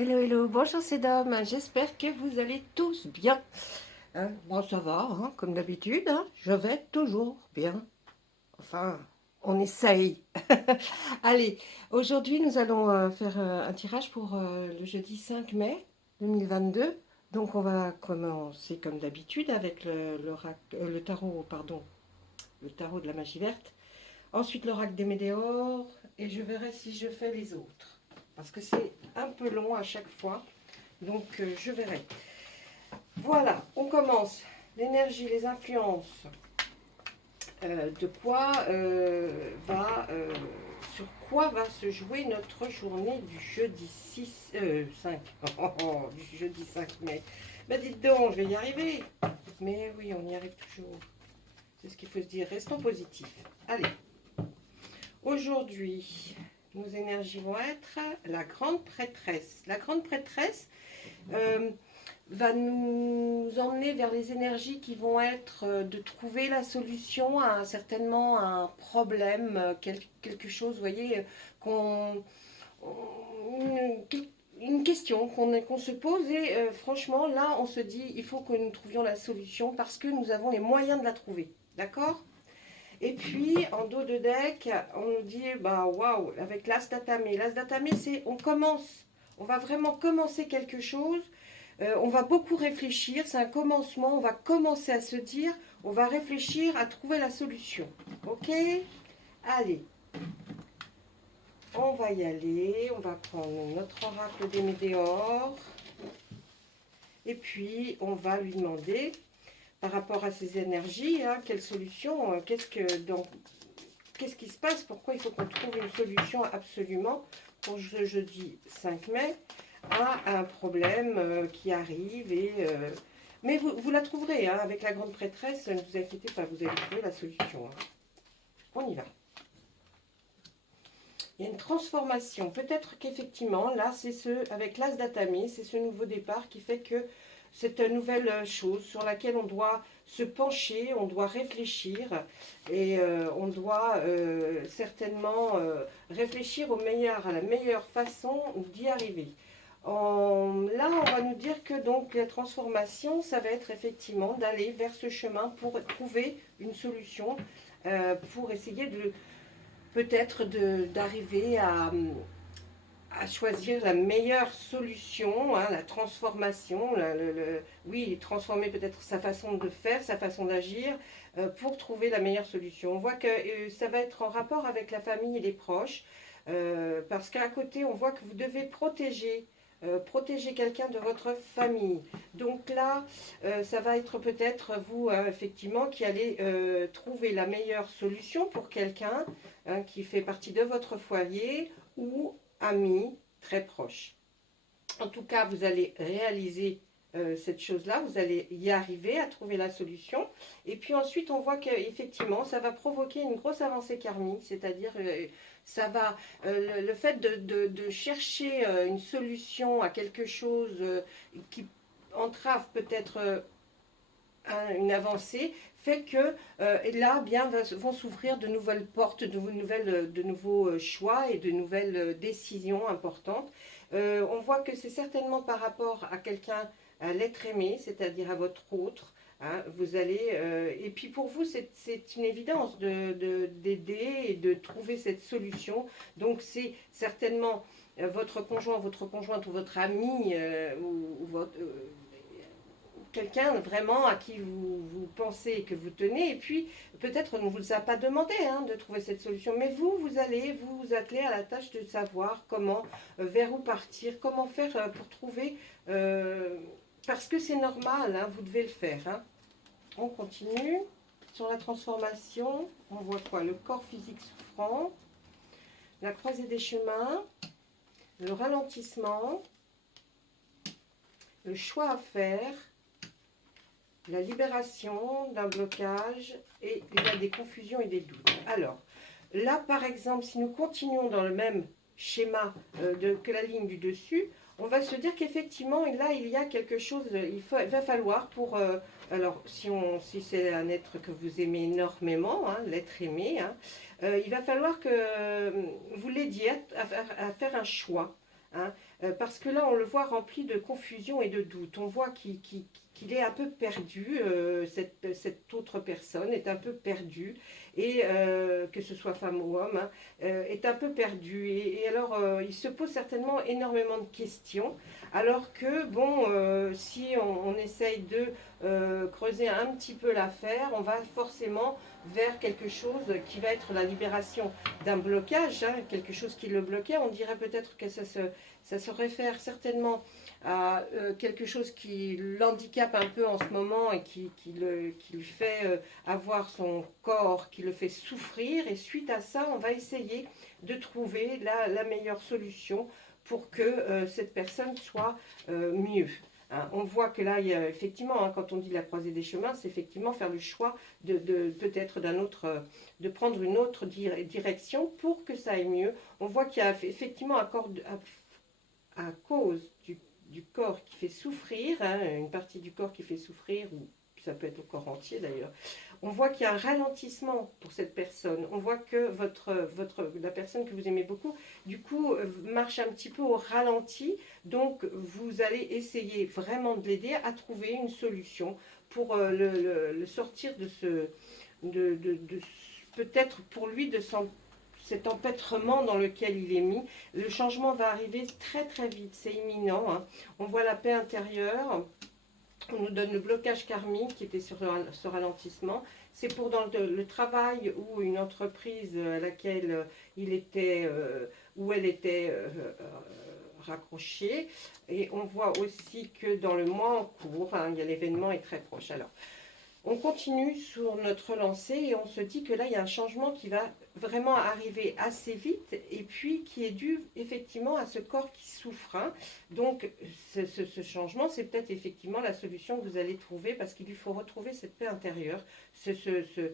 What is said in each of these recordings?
Hello, hello, bonjour c'est Dom, j'espère que vous allez tous bien. Moi ça va, hein, comme d'habitude, hein, je vais toujours bien. Enfin, on essaye. Allez, aujourd'hui nous allons faire un tirage pour le jeudi 5 mai 2022. Donc on va commencer comme d'habitude avec le tarot, pardon, le tarot de la magie verte. Ensuite l'oracle des météores et je verrai si je fais les autres. Parce que c'est un peu long à chaque fois. Donc, je verrai. Voilà, on commence. L'énergie, les influences. De quoi sur quoi va se jouer notre journée du jeudi 5 du jeudi 5 mai. Ben dites donc, je vais y arriver. Mais oui, on y arrive toujours. C'est ce qu'il faut se dire. Restons positifs. Allez. Aujourd'hui, nos énergies vont être la grande prêtresse. La grande prêtresse, va nous emmener vers les énergies qui vont être de trouver la solution à certainement un problème, quelque chose, vous voyez, qu'on, une question qu'on se pose et franchement là on se dit il faut que nous trouvions la solution parce que nous avons les moyens de la trouver, d'accord? Et puis en dos de deck on nous dit bah waouh, avec l'as d'atamé. L'as d'atamé, c'est on commence, on va vraiment commencer quelque chose. On va beaucoup réfléchir, c'est un commencement, on va commencer à se dire, on va réfléchir à trouver la solution. Ok? Allez, on va y aller, on va prendre notre oracle des météores, et puis on va lui demander, par rapport à ses énergies, hein, quelle solution, qu'est-ce qui se passe, pourquoi il faut qu'on trouve une solution absolument pour le jeudi 5 mai à un problème qui arrive mais vous la trouverez, hein, avec la grande prêtresse, ne vous inquiétez pas, vous allez trouver la solution. Hein. On y va. Il y a une transformation. Peut-être qu'effectivement, là, c'est avec l'as d'atamé, c'est ce nouveau départ qui fait que cette nouvelle chose sur laquelle on doit se pencher, on doit réfléchir et on doit certainement réfléchir à la meilleure façon d'y arriver. Là, on va nous dire que donc la transformation, ça va être effectivement d'aller vers ce chemin pour trouver une solution, pour essayer de peut-être d'arriver à choisir la meilleure solution, hein, la transformation, oui, transformer peut-être sa façon de faire, sa façon d'agir, pour trouver la meilleure solution. On voit que ça va être en rapport avec la famille et les proches, parce qu'à côté, on voit que vous devez protéger quelqu'un de votre famille. Donc là, ça va être peut-être vous, effectivement, qui allez trouver la meilleure solution pour quelqu'un, hein, qui fait partie de votre foyer ou ami très proche. En tout cas, vous allez réaliser cette chose-là, vous allez y arriver à trouver la solution. Et puis ensuite, on voit qu'effectivement, ça va provoquer une grosse avancée karmique, c'est-à-dire ça va, le fait de chercher une solution à quelque chose qui entrave peut-être une avancée, fait que là, bien, vont s'ouvrir de nouvelles portes, de nouveaux choix et de nouvelles décisions importantes. On voit que c'est certainement par rapport à quelqu'un, à l'être aimé, c'est-à-dire à votre autre. Hein, vous allez, et puis pour vous, c'est une évidence d'aider et de trouver cette solution. Donc c'est certainement votre conjoint, votre conjointe ou votre ami ou votre quelqu'un vraiment à qui vous pensez que vous tenez, et puis peut-être on ne vous a pas demandé, hein, de trouver cette solution, mais vous allez vous atteler à la tâche de savoir comment, vers où partir, comment faire pour trouver, parce que c'est normal, hein, vous devez le faire. Hein. On continue. Sur la transformation, on voit quoi? Le corps physique souffrant, la croisée des chemins, le ralentissement, le choix à faire, la libération d'un blocage, et il y a des confusions et des doutes. Alors, là par exemple, si nous continuons dans le même schéma que la ligne du dessus, on va se dire qu'effectivement, là, il y a quelque chose, il va falloir pour... alors, si c'est un être que vous aimez énormément, hein, l'être aimé, hein, il va falloir que vous l'aidiez à faire un choix. hein, parce que là, on le voit rempli de confusion et de doute. On voit qu'il est un peu perdu, cette autre personne est un peu perdue, et que ce soit femme ou homme, hein, est un peu perdu. Et alors, il se pose certainement énormément de questions, alors que, bon, si on essaye de creuser un petit peu l'affaire, on va forcément vers quelque chose qui va être la libération d'un blocage, hein, quelque chose qui le bloquait. On dirait peut-être que ça se réfère certainement à quelque chose qui l'handicape un peu en ce moment et qui lui fait avoir son corps, qui le fait souffrir. Et suite à ça, on va essayer de trouver la meilleure solution pour que cette personne soit mieux. Hein, on voit que là, il y a, effectivement, hein, quand on dit la croisée des chemins, c'est effectivement faire le choix de peut-être de prendre une autre direction pour que ça aille mieux. On voit qu'il y a effectivement à cause du corps qui fait souffrir, hein, une partie du corps qui fait souffrir, ou ça peut être le corps entier d'ailleurs. On voit qu'il y a un ralentissement pour cette personne. On voit que la personne que vous aimez beaucoup, du coup, marche un petit peu au ralenti. Donc, vous allez essayer vraiment de l'aider à trouver une solution pour le sortir de peut-être pour lui, de cet empêtrement dans lequel il est mis. Le changement va arriver très très vite, c'est imminent, hein. On voit la paix intérieure. On nous donne le blocage karmique qui était sur ce ralentissement. C'est pour dans le travail ou une entreprise à laquelle il était, où elle était raccrochée. Et on voit aussi que dans le mois en cours, hein, l'événement est très proche. Alors, on continue sur notre lancée et on se dit que là, il y a un changement qui va vraiment arriver assez vite et puis qui est dû effectivement à ce corps qui souffre, hein. Donc, ce changement, c'est peut-être effectivement la solution que vous allez trouver parce qu'il lui faut retrouver cette paix intérieure, le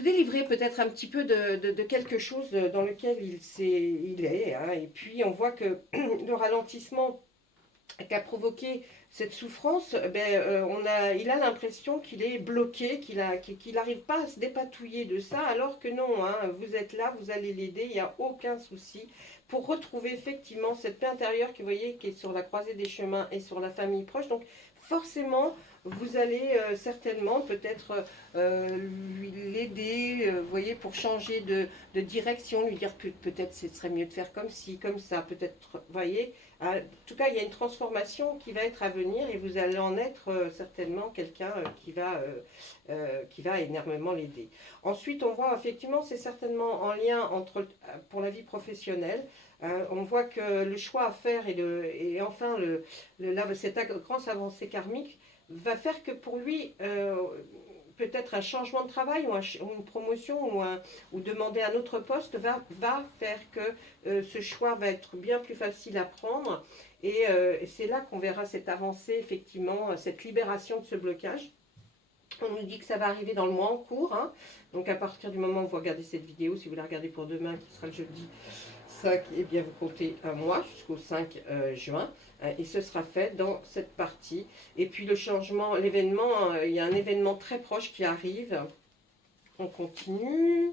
délivrer peut-être un petit peu de quelque chose dans lequel il est, hein. Et puis, on voit que le ralentissement qu'a provoqué cette souffrance, il a l'impression qu'il est bloqué, qu'il n'arrive pas à se dépatouiller de ça, alors que non, hein, vous êtes là, vous allez l'aider, il n'y a aucun souci pour retrouver effectivement cette paix intérieure que vous voyez qui est sur la croisée des chemins et sur la famille proche. Donc forcément, vous allez certainement peut-être l'aider, vous voyez, pour changer de direction, lui dire que peut-être ce serait mieux de faire comme ci, comme ça, peut-être, vous voyez. En tout cas, il y a une transformation qui va être à venir et vous allez en être certainement quelqu'un qui va énormément l'aider. Ensuite, on voit effectivement, c'est certainement en lien pour la vie professionnelle. On voit que le choix à faire et enfin cette grande avancée karmique va faire que pour lui, peut-être un changement de travail ou une promotion ou demander un autre poste va faire que ce choix va être bien plus facile à prendre. Et c'est là qu'on verra cette avancée, effectivement, cette libération de ce blocage. On nous dit que ça va arriver dans le mois en cours, hein. Donc à partir du moment où vous regardez cette vidéo, si vous la regardez pour demain, qui sera le jeudi 5, eh bien vous comptez un mois jusqu'au 5 juin. Et ce sera fait dans cette partie. Et puis le changement, l'événement, il y a un événement très proche qui arrive. On continue.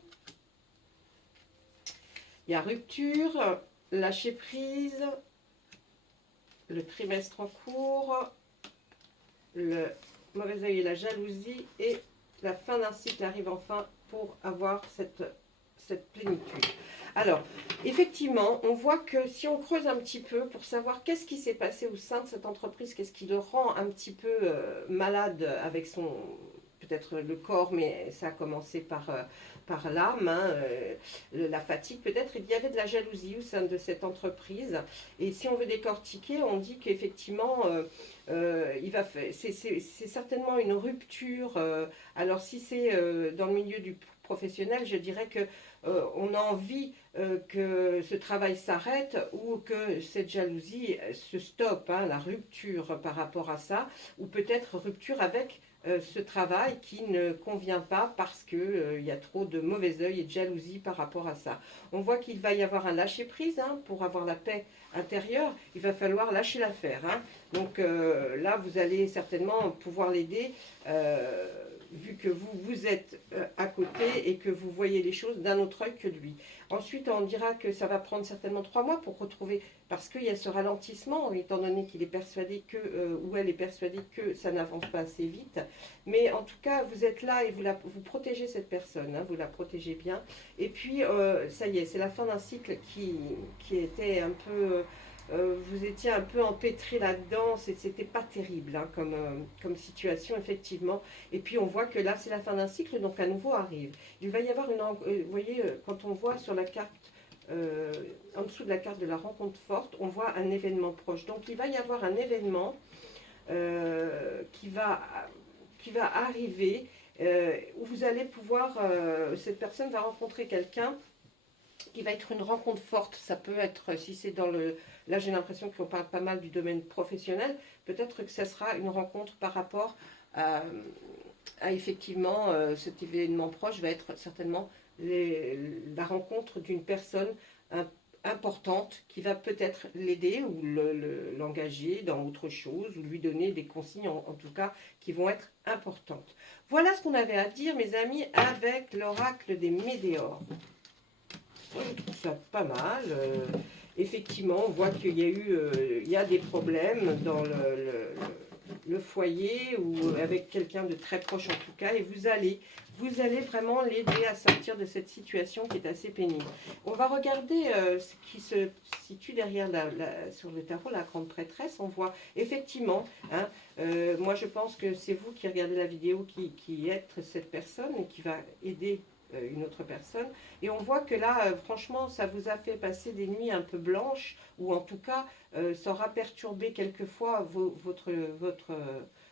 Il y a rupture, lâcher prise, le trimestre en cours, le mauvais œil et la jalousie, et la fin d'un cycle arrive enfin pour avoir cette plénitude. Alors, effectivement, on voit que si on creuse un petit peu pour savoir qu'est-ce qui s'est passé au sein de cette entreprise, qu'est-ce qui le rend un petit peu malade avec peut-être le corps, mais ça a commencé par l'âme, hein, la fatigue peut-être. Il y avait de la jalousie au sein de cette entreprise. Et si on veut décortiquer, on dit qu'effectivement, c'est certainement une rupture. Alors si c'est dans le milieu du professionnel, je dirais que on a envie que ce travail s'arrête ou que cette jalousie se stoppe, hein, la rupture par rapport à ça, ou peut-être rupture avec ce travail qui ne convient pas parce qu'il y a trop de mauvais œil et de jalousie par rapport à ça. On voit qu'il va y avoir un lâcher-prise, hein, pour avoir la paix intérieure, il va falloir lâcher l'affaire, hein. Donc là, vous allez certainement pouvoir l'aider vu que vous êtes à côté et que vous voyez les choses d'un autre œil que lui. Ensuite, on dira que ça va prendre certainement 3 mois pour retrouver, parce qu'il y a ce ralentissement, étant donné qu'il est persuadé que, ou elle est persuadée que ça n'avance pas assez vite. Mais en tout cas, vous êtes là et vous protégez cette personne, hein, vous la protégez bien. Et puis, ça y est, c'est la fin d'un cycle qui était un peu... vous étiez un peu empêtré là-dedans, c'était pas terrible hein, comme situation, effectivement. Et puis on voit que là, c'est la fin d'un cycle, donc un nouveau arrive. Il va y avoir vous voyez, quand on voit sur la carte, en dessous de la carte de la rencontre forte, on voit un événement proche. Donc il va y avoir un événement qui va arriver, où vous allez pouvoir, cette personne va rencontrer quelqu'un qui va être une rencontre forte. Ça peut être, si c'est dans le... Là, j'ai l'impression qu'on parle pas mal du domaine professionnel. Peut-être que ça sera une rencontre par rapport à effectivement, cet événement proche va être certainement la rencontre d'une personne importante qui va peut-être l'aider ou l'engager dans autre chose ou lui donner des consignes, en tout cas, qui vont être importantes. Voilà ce qu'on avait à dire, mes amis, avec l'oracle des Médéors. Moi, je trouve ça pas mal. Effectivement, on voit qu'il y a eu il y a des problèmes dans le foyer ou avec quelqu'un de très proche en tout cas, et vous allez vraiment l'aider à sortir de cette situation qui est assez pénible. On va regarder ce qui se situe derrière sur le tarot, la grande prêtresse. On voit effectivement, hein, moi je pense que c'est vous qui regardez la vidéo qui êtes cette personne et qui va aider une autre personne, et on voit que là franchement ça vous a fait passer des nuits un peu blanches, ou en tout cas ça aura perturbé quelquefois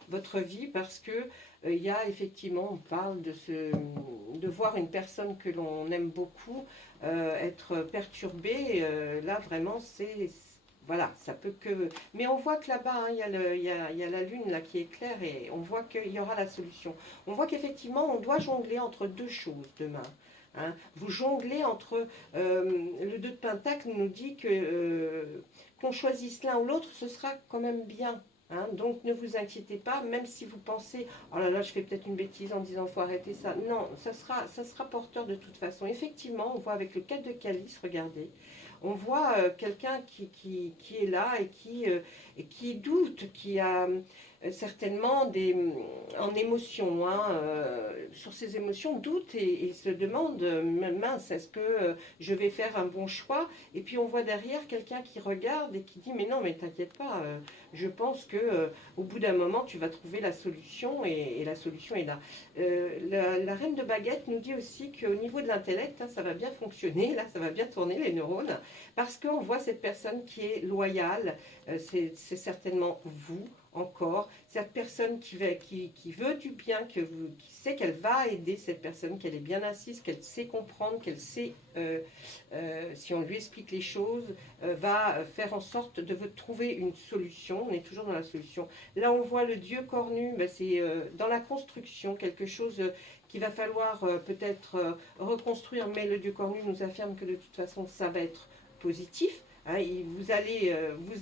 votre vie, parce que il y a effectivement, on parle de voir une personne que l'on aime beaucoup être perturbée, là vraiment c'est... Voilà, ça peut que... Mais on voit que là-bas, hein, il y a la lune là qui éclaire, et on voit qu'il y aura la solution. On voit qu'effectivement, on doit jongler entre deux choses demain. Hein. Vous jonglez entre... le 2 de Pentacle nous dit que qu'on choisisse l'un ou l'autre, ce sera quand même bien. Hein. Donc ne vous inquiétez pas, même si vous pensez, oh là là, je fais peut-être une bêtise en disant faut arrêter ça. Non, ça sera porteur de toute façon. Effectivement, on voit avec le 4 de calice, regardez. On voit quelqu'un qui est là et qui doute, qui a certainement en émotion, hein, sur ses émotions, doute et se demande, mince, est-ce que je vais faire un bon choix? Et puis on voit derrière quelqu'un qui regarde et qui dit, mais non, mais t'inquiète pas, je pense que au bout d'un moment, tu vas trouver la solution, et la solution est là. La reine de baguette nous dit aussi qu'au niveau de l'intellect, hein, ça va bien fonctionner, là, ça va bien tourner les neurones, parce qu'on voit cette personne qui est loyale, c'est certainement vous, encore, cette personne qui veut du bien, qui sait qu'elle va aider cette personne, qu'elle est bien assise, qu'elle sait comprendre, qu'elle sait, si on lui explique les choses, va faire en sorte de vous trouver une solution. On est toujours dans la solution. Là, on voit le dieu cornu, ben, c'est dans la construction, quelque chose qu'il va falloir peut-être reconstruire, mais le dieu cornu nous affirme que de toute façon, ça va être positif. Hein, vous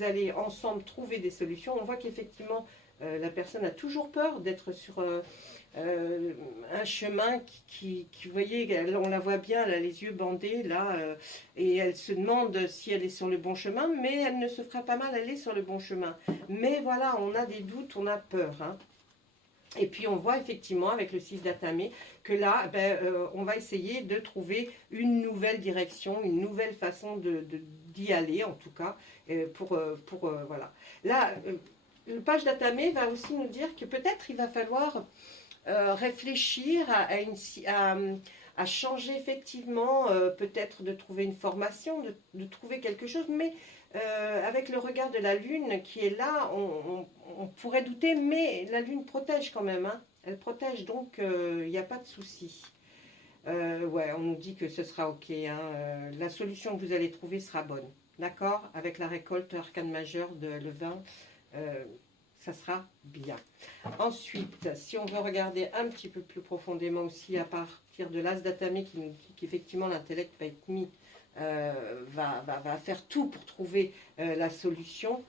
allez ensemble trouver des solutions. On voit qu'effectivement, la personne a toujours peur d'être sur un chemin vous voyez, on la voit bien, elle a les yeux bandés, là, et elle se demande si elle est sur le bon chemin, mais elle ne se fera pas mal, elle est sur le bon chemin. Mais voilà, on a des doutes, on a peur. Hein. Et puis on voit effectivement avec le 6 d'Atamé que là, on va essayer de trouver une nouvelle direction, une nouvelle façon d'y aller en tout cas, voilà. Là, le page d'Atamé va aussi nous dire que peut-être il va falloir réfléchir à changer effectivement, peut-être de trouver une formation, de trouver quelque chose, mais avec le regard de la lune qui est là, on pourrait douter, mais la lune protège quand même, hein. Elle protège, donc il n'y a pas de souci. Ouais, on nous dit que ce sera ok, hein. La solution que vous allez trouver sera bonne, d'accord? Avec la récolte arcane majeure de le 20, ça sera bien. Ensuite, si on veut regarder un petit peu plus profondément aussi, à partir de l'as d'Atamé qui nous dit qu'effectivement l'intellect va être mis, va faire tout pour trouver la solution,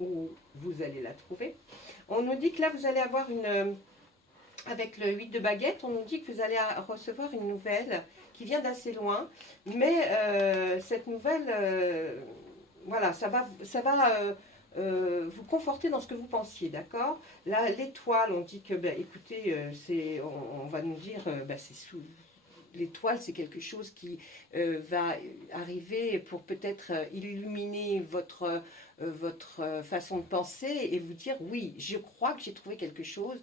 où vous allez la trouver. On nous dit que là vous allez avoir avec le 8 de baguette, on nous dit que vous allez recevoir une nouvelle qui vient d'assez loin, mais cette nouvelle, voilà, ça va vous conforter dans ce que vous pensiez, d'accord? Là, l'étoile, on dit que, ben, écoutez, on va nous dire, ben, c'est sous l'étoile, c'est quelque chose qui va arriver pour peut-être illuminer votre façon de penser et vous dire, oui, je crois que j'ai trouvé quelque chose.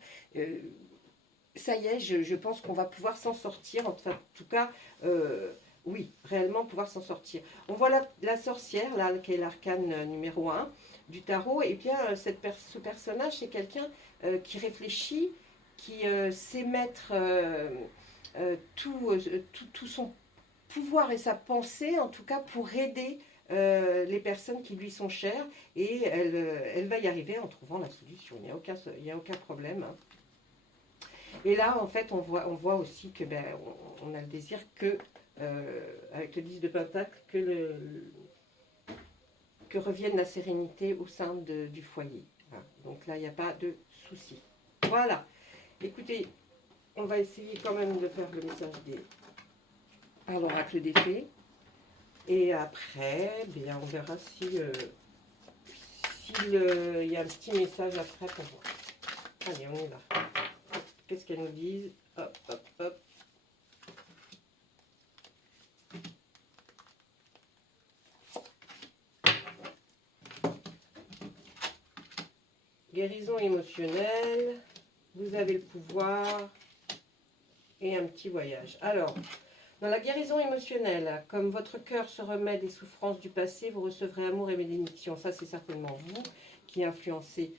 Ça y est, je pense qu'on va pouvoir s'en sortir. Enfin, en tout cas, oui, réellement pouvoir s'en sortir. On voit la sorcière, là, qui est l'arcane numéro 1 du tarot. Et bien, ce personnage, c'est quelqu'un qui réfléchit, qui sait mettre tout son pouvoir et sa pensée, en tout cas, pour aider les personnes qui lui sont chères. Et elle va y arriver en trouvant la solution. Il n'y a aucun problème, hein. Et là, en fait, on voit aussi que ben, on a le désir que, avec le 10 de Pentacle, que revienne la sérénité au sein du foyer. Voilà. Donc là, il n'y a pas de souci. Voilà. Écoutez, on va essayer quand même de faire le message à l'oracle des fées. Et après, bien, on verra s'il y a un petit message après pour voir. Allez, on y va. Qu'est-ce qu'elles nous disent? Hop, hop, hop. Guérison émotionnelle. Vous avez le pouvoir. Et un petit voyage. Alors, dans la guérison émotionnelle, comme votre cœur se remet des souffrances du passé, vous recevrez amour et bénédiction. Ça, c'est certainement vous qui influencez.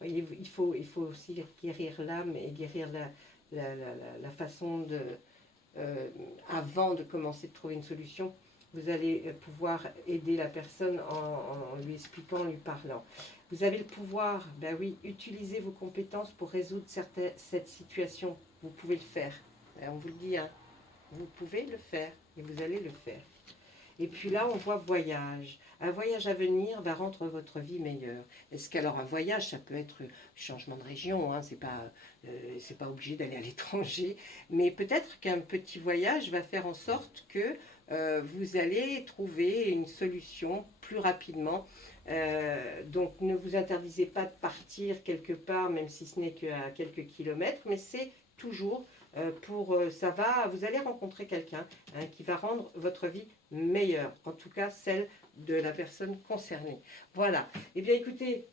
Voyez, il faut aussi guérir l'âme et guérir la façon de... avant de commencer de trouver une solution, vous allez pouvoir aider la personne en lui expliquant, en lui parlant. Vous avez le pouvoir, ben oui, utiliser vos compétences pour résoudre cette situation. Vous pouvez le faire. On vous le dit, hein, vous pouvez le faire et vous allez le faire. Et puis là, on voit voyage. Un voyage à venir va rendre votre vie meilleure. Est-ce qu'alors un voyage, ça peut être changement de région, hein, c'est pas obligé d'aller à l'étranger, mais peut-être qu'un petit voyage va faire en sorte que vous allez trouver une solution plus rapidement. Donc ne vous interdisez pas de partir quelque part, même si ce n'est qu'à quelques kilomètres, mais c'est toujours vous allez rencontrer quelqu'un hein, qui va rendre votre vie meilleure, en tout cas celle de la personne concernée. Voilà, et bien écoutez,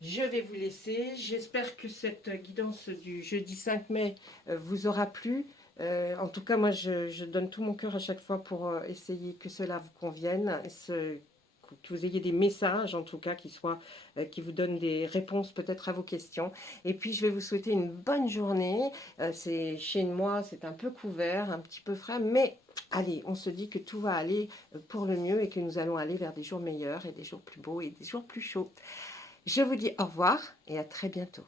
je vais vous laisser, j'espère que cette guidance du jeudi 5 mai vous aura plu. En tout cas, moi je donne tout mon cœur à chaque fois pour essayer que cela vous convienne, que vous ayez des messages en tout cas qui vous donnent des réponses peut-être à vos questions. Et puis je vais vous souhaiter une bonne journée. C'est chez moi, c'est un peu couvert, un petit peu frais, mais allez, on se dit que tout va aller pour le mieux et que nous allons aller vers des jours meilleurs et des jours plus beaux et des jours plus chauds. Je vous dis au revoir et à très bientôt.